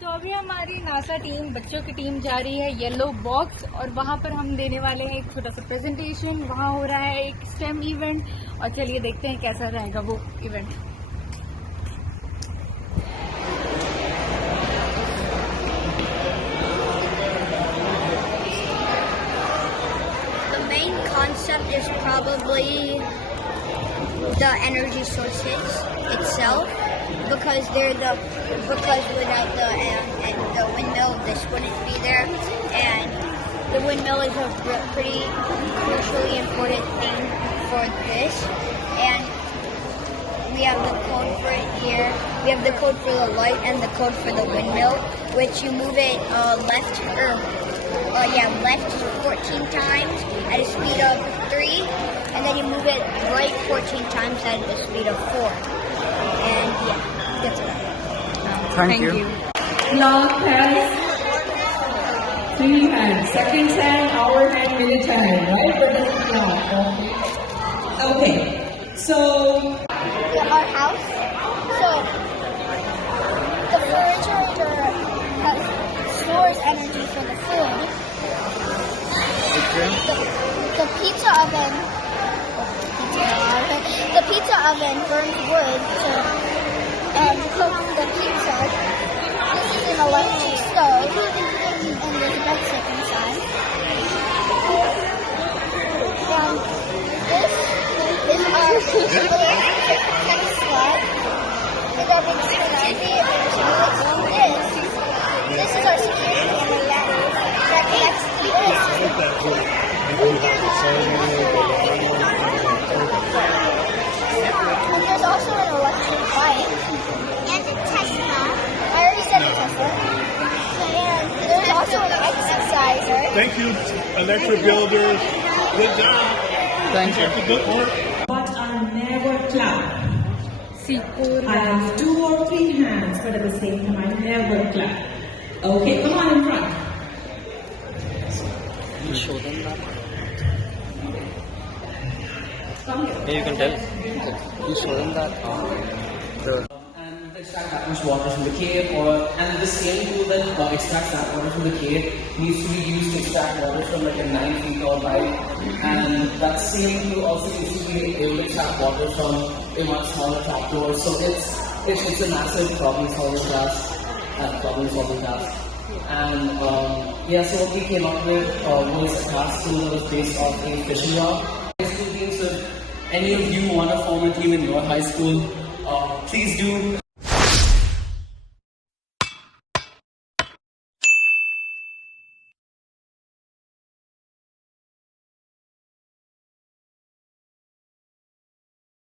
तो अभी हमारी नासा टीम, बच्चों की टीम जा रही है येलो बॉक्स और वहाँ पर हम देने वाले हैं एक छोटा सा प्रेजेंटेशन। वहाँ हो रहा है एक स्टेम इवेंट और चलिए देखते हैं कैसा रहेगा वो event. The main concept is probably the energy sources itself, because without the windmill, this wouldn't be there, and the windmill is a pretty crucially important thing for this. And we have the code for it here. We have the code for the light and the code for the windmill, which you move it left 14 times at a speed of 3, and then you move it right 14 times at a speed of 4. And yeah, that's about it. Thank you. Clock has 3 hands. Second hand, hour hand, minute hand, right? But this is clock. Okay. So Our house. So the refrigerator stores energy for the food. The pizza oven. The pizza oven burns wood to cook the pizza. This is an electric stove, and there's a bedsit inside. And this is our electric Tesla with our big TV. This is our security camera that connects to this. And there's also an electric bike. And a Tesla. I already said a Tesla. And there's also an exerciser. Thank you, electric builders. Good job. Thank you. Keep up the good work. but are never clap. I have 2 or 3 hands, but at the same time, I never clap. Okay, come on in front. You show them that. Come here. Yeah, you can tell. You show them that. And extract that much water from the cave, and the same tool that extracts that water from the cave needs to be used to extract water from like a 9 feet tall pipe, and that same tool also needs to be able to extract water from a much smaller trapdoor. So it's a massive problem-solving task. And so what we came up with was a task tool that was based off a fishing rod. High school teams, so if any of you want to form a team in your high school, please do.